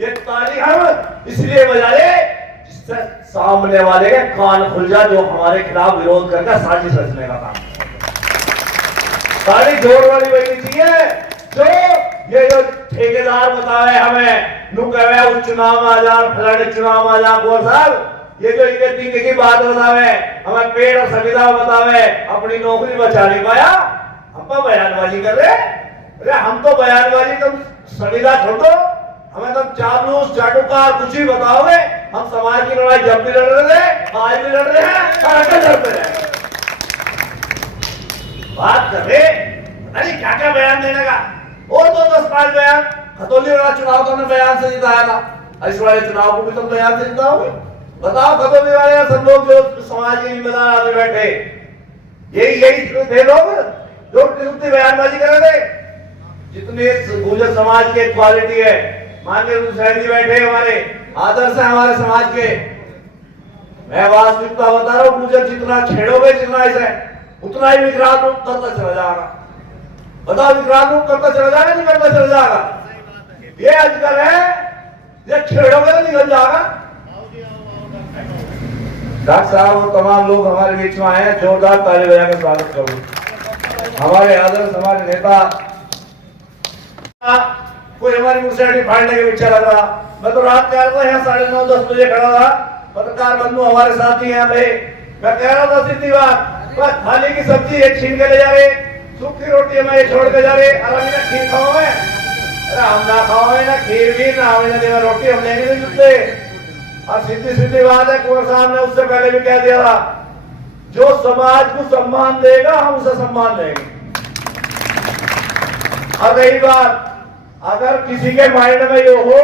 ये ताली हम इसलिए बजा रहे जिससे सामने वाले के कान खुल जाए जो हमारे खिलाफ विरोध करके साजिश रचने का काम। ताली जोर वाली बजनी चाहिए। जो ये जो ठेकेदार बतावे हमें नु कहे उस चुनाव में आ जा, फलाने चुनाव में आ जा, गौर साहब ये जो इनके तीन की बात बतावे हमें पेड़ और संविधान बतावे अपनी नौकरी बचा नहीं पाया, हम तो बयानबाजी कर रहे। अरे हम तो बयानबाजी, तुम संविधान छोड़ दो, हमें तुम चालूस चाटुकार कुछ भी बताओगे, हम समाज की लड़ाई जब भी लड़ रहे थे, आज भी लड़ रहे हैं और आगे लड़ते रहे। बात कर रहे अरे क्या क्या बयान देने का, और 2-10 बयान। खतौली वाला चुनाव तो हमने बयान से जिताया था, इस वाले चुनाव को भी तुम बयान से जिताओगे। बताओ खतौली वाले सब लोग जो समाज के जिम्मेदार आदमी बैठे, यही थे लोग जो कितनी बयानबाजी कर रहे थे। जितने गुर्जर समाज के क्वालिटी है, माननीय सैनी बैठे हमारे आदर्श है हमारे समाज के। मैं वास्तविकता बता रहा हूँ, गुर्जर जितना छेड़ोगे जितना ऐसे उतना ही विकराल रूप करता चला जाएगा। बताओ विकराल रूप करता चला जाएगा, नहीं करता चला जाएगा। ये आजकल है, ये छेड़ोगे तो निकल जाएगा। डॉक्टर साहब और तमाम लोग हमारे बीच में आए हैं, जोरदार ताली बजाकर स्वागत करूं। हमारे आदर्श हमारे नेता, कोई हमारी मुर्शिदाबाद फाड़ने के पीछे लगा। मैं तो रात को यहाँ 9:30-10 बजे खड़ा था, पत्रकार बंधु हमारे साथ ही यहाँ थे। मैं कह रहा था सीधी बात, बस थाली की सब्जी एक छीन के ले जा रहे, सूखी रोटी में छोड़ के जा रहे, अरे खीर खाओ है, अरे हम ना खाओ है ना खीर भी ना हमें रोटी, हम लेंगे नहीं जुटते। और सीधी बात है, कुंवर साहब ने उससे पहले भी कह दिया था, जो समाज को सम्मान देगा हम उसे सम्मान देंगे। और रही बात, अगर किसी के माइंड में ये हो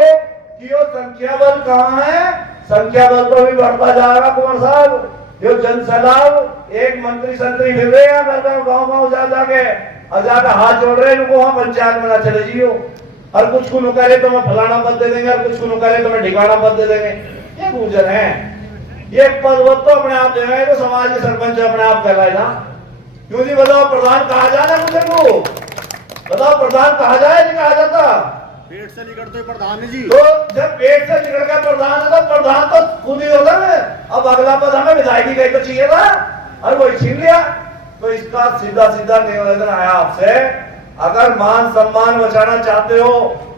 कि वो संख्या बल कहाँ है, संख्या बल तो भी बढ़ता जाएगा कुंवर साहब। जो जनसैलाब एक मंत्री संतरी फिर रहे हैं गाँव जा जाके और जाकर हाथ जोड़ रहे हैं, उनको वहां पंचायत में ना चले जियो। और कुछ को नुकारे तो मैं फलाना पद दे देंगे, और कुछ को नुकारे तो मैं ठिकाना पद दे देंगे। ये गुर्जर है, ये पद तो अपने आप देंगे, तो समाज के सरपंच अपने आप कहलाएगा। क्यों जी बताओ, प्रधान कहा जाए गुर्जर को, बताओ प्रधान कहा जाए, नहीं कहा जाता। पेट से निकलते प्रधान जी, तो जब पेट से निकल गया प्रधान है तो प्रधान तो खुद ही होगा ना। अब अगला पद हमें विधायकी कहीं तो चाहिए था, और वो छीन लिया। तो इसका सीधा सीधा निवेदन आया आपसे, अगर मान सम्मान बचाना चाहते हो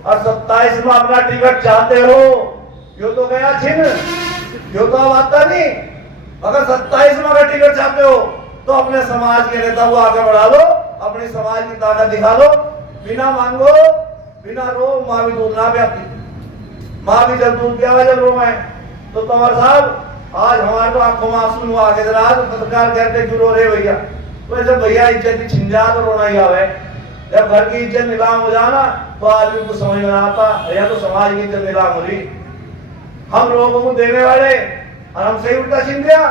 और 27 में अपना टिकट चाहते हो, यो तो गया छिन, यो तो अब आता नहीं। अगर 27 में अगर टिकट चाहते हो तो अपने समाज के नेता को आगे बढ़ा लो, अपनी समाज की ताकत दिखा लो, बिना मांगो बिना रो, माँ भी दूध ना प्याती, माँ भी जब दूध पिया जब रो मैं। तो तंवर साहब आज हमारे तो आंखों में आंसू हुआ आगे जरा, तो पत्रकार कहते क्यों रो रहे भैया। तो जब भैया इज्जत की छिन जा तो रोना ही आवे। जब घर की इज्जत नीलाम हो जाना तो आदमी को समझ में आता, या तो समाज की इज्जत नीलाम हो रही, हम लोगों को देने वाले और हमसे ही उल्टा छीन गया।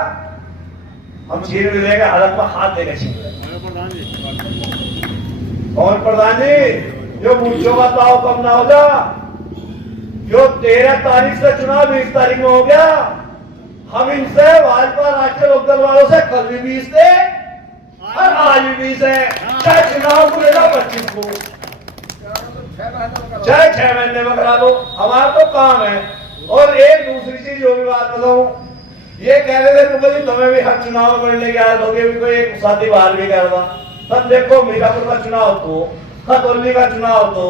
हम छीन भी लेंगे, हालत में हाथ देकर छीन लेंगे। कौन प्रधान जी, जो मुझो का ताव कम ना हो जा, जो 13 तारीख से चुनाव 20 तारीख में हो गया। हम इनसे भाजपा राष्ट्रीय लोकदल वालों से कल भी 20 थे और आज भी 20 है, चाहे चुनाव को ले लो 25 को, चाहे 6 महीने में करा लो, हमारा तो काम है। और एक दूसरी चीज जो भी बात बताऊं, ये कह रहे थे तुम तुम्हें भी हर चुनाव में लड़ने की आदत होगी, भी कोई एक साथी बाहर भी कह रहा था। तब देखो मीरापुर का चुनाव तो, खतौली का चुनाव तो,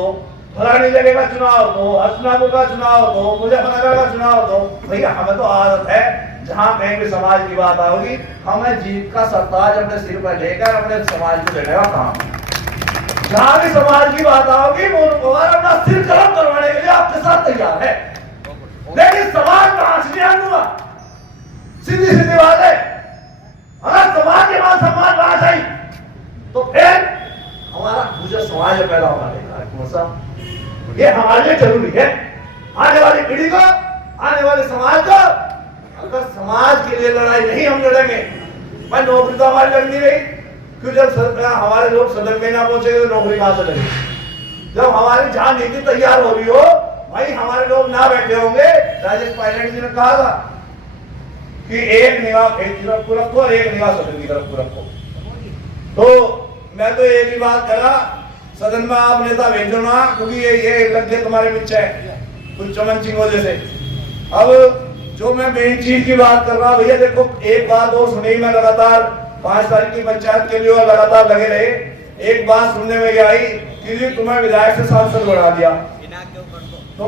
फलानी जगह का चुनाव तो, हसनापुर का चुनाव तो, मुजफ्फरनगर का चुनाव तो, भैया हमें तो आदत है जहां कहीं भी समाज की बात आओगी, हमें जीत का सरताज अपने सिर पर लेकर अपने समाज को देने का काम। जहां भी समाज की बात आओगी मोहन कुमार अपना सिर गरम करवाने के लिए आपके साथ तैयार है। लेकिन समाज का हंसने दूंगा, सीधी बात है। अगर समाज के बाद सम्मान कहां चाहिए तो फिर हमारा गुर्जर समाज पैदा होगा। ये हमारे लिए जरूरी है, आने वाली पीढ़ी को, आने वाले समाज को। अगर समाज के लिए लड़ाई नहीं हम लड़ेंगे, भाई नौकरी तो हमारी लड़नी रही, क्यों जब हमारे लोग सदन में ना पहुंचेंगे तो नौकरी कहां से लगेगी। जब हमारी जहां नीति तैयार हो रही हो, भाई हमारे लोग ना बैठे होंगे। राजेश पायलट जी ने कहा था कि एक निगाह खेत की तरफ को रखो और एक निगाह सदन की तरफ को रखो। तो मैं तो एक ही बात करा, सदन में आप नेता भेजो ना, क्योंकि ये लगे तुम्हारे मिर्च है। कुछ चमन सिंह जैसे। अब जो मैं मेन चीज की बात कर रहा हूं भैया, देखो एक बात और सुनी, मैं लगातार 5 तारीख की पंचायत के लिए और लगातार लगे रहे। एक बात सुनने में आई कि जी तुम्हें विधायक से सांसद बना दिया। तो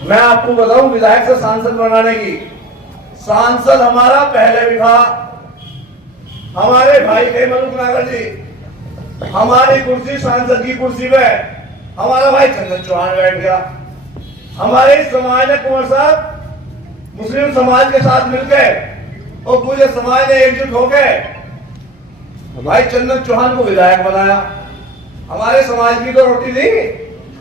मैं आपको बताऊं, विधायक से सांसद बनाने की, सांसद हमारा पहले भी था, हमारे भाई थे मलुक नागर जी, हमारी कुर्सी सांसद की कुर्सी पे हमारा भाई चंदन चौहान बैठ गया। हमारे समाज ने कुंवर साहब मुस्लिम समाज के साथ मिलकर और पूरे समाज ने एकजुट होकर भाई चंदन चौहान को विधायक बनाया। हमारे समाज की तो रोटी थी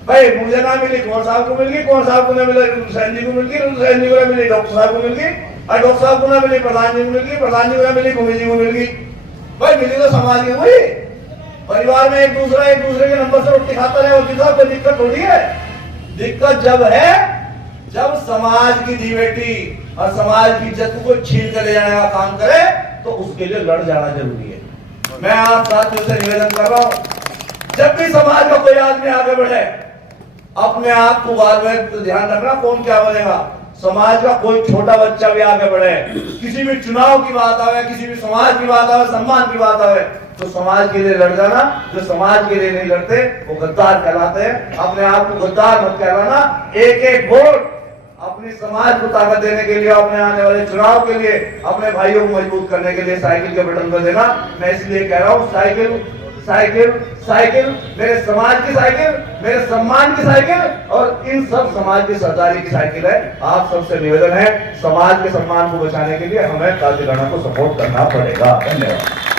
भाई, मुझे ना मिली कुंवर साहब को मिल गई, कुंवर साहब को ना मिला हुसैन जी को मिल गई, हुसैन जी को ना मिली डॉक्टर साहब को मिल गई, और डॉक्टर साहब को ना मिली प्रधान जी को मिल गई, प्रधान जी को ना मिली कुंवर जी को मिल गई। भाई मिली तो समाज की हुई, परिवार में एक दूसरे के नंबर से रोटी खाता रहे, उसकी साहब कोई दिक्कत थोड़ी है। दिक्कत जब है जब समाज की दी बेटी और समाज की इज्जत को छीन कर ले जाने का काम करे, तो उसके लिए लड़ जाना जरूरी है। मैं आप साथियों से निवेदन कर रहा हूं, जब भी समाज का कोई आदमी आगे बढ़े, अपने आप को बार बार तो ध्यान रखना कौन क्या बनेगा। समाज का कोई छोटा बच्चा भी आगे बढ़े, किसी भी चुनाव की बात आवे, किसी भी समाज की बात आवे, सम्मान की बात आवे, तो समाज के लिए लड़ जाना। जो समाज के लिए नहीं लड़ते वो गद्दार कहलाते हैं। अपने आप को गद्दार मत कहलाना। एक एक वोट अपनी समाज को ताकत देने के लिए, अपने आने वाले चुनाव के लिए, अपने भाइयों को मजबूत करने के लिए साइकिल के बटन पर देना। मैं इसलिए कह रहा हूँ, साइकिल साइकिल साइकिल, मेरे समाज की साइकिल, मेरे सम्मान की साइकिल, और इन सब समाज की सरदारी की साइकिल है। आप सबसे निवेदन है, समाज के सम्मान को बचाने के लिए हमें काजीगणा को सपोर्ट करना पड़ेगा। धन्यवाद।